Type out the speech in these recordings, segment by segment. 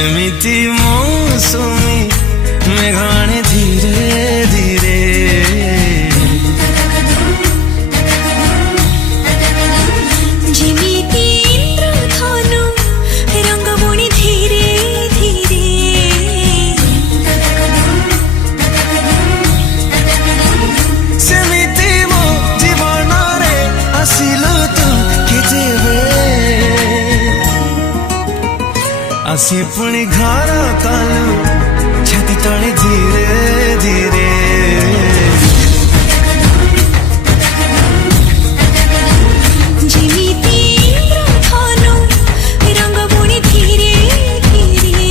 जेमिति मौसुमी मेघाने धीरे धीरे जेमिति इंद्रधनु रंग बुणी धीरे धीरे सेमिति मो जीवन रे आसिलु तू केजेबे आसी पुणी घर कालु छाती तले धीरे धीरे जेमिति इंद्रधनु रंग बुणी धीरे धीरे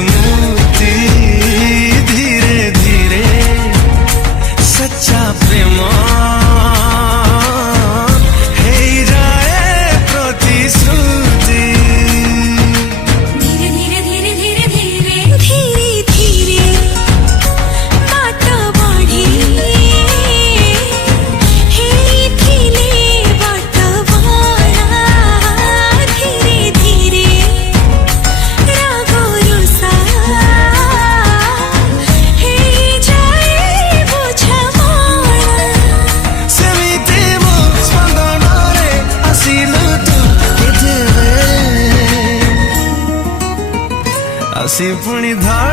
मूर्ति धीरे धीरे सच्चा प्रेम हे जाए प्रतिश्रुति धीरे धीरे धीरे धीरे धीरे धीरे धीरे बात बढ़ी हे थिले बात बड़ा धीरे धीरे आसी पुणी धा